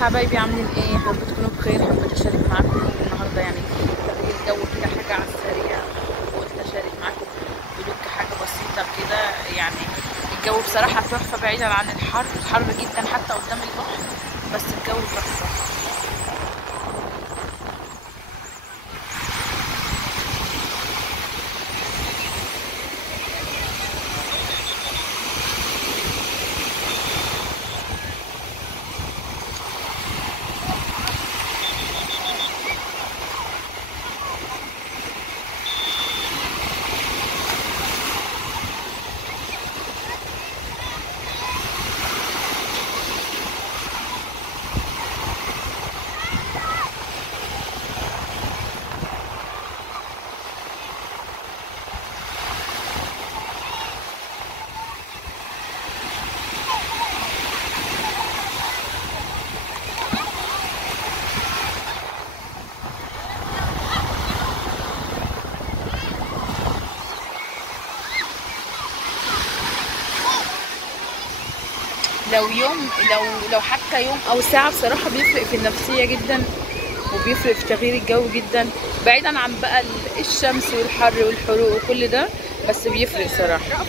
حبايبي عاملين ايه؟ حابه تكونوا بخير. حبيت اشارك معاكم النهارده يعني تغيير جو كده، حاجه على السريع. وقلت اشارك معاكم فلوج حاجه بسيطه كده يعني. الجو بصراحه تحفه بعيدا عن الحر، حر جدا حتى قدام البحر، بس الجو تحفه. لو حتى يوم او ساعه بصراحه بيفرق في النفسيه جدا، وبيفرق في تغيير الجو جدا، بعيدا عن بقى الشمس والحر والحروق وكل ده، بس بيفرق صراحه.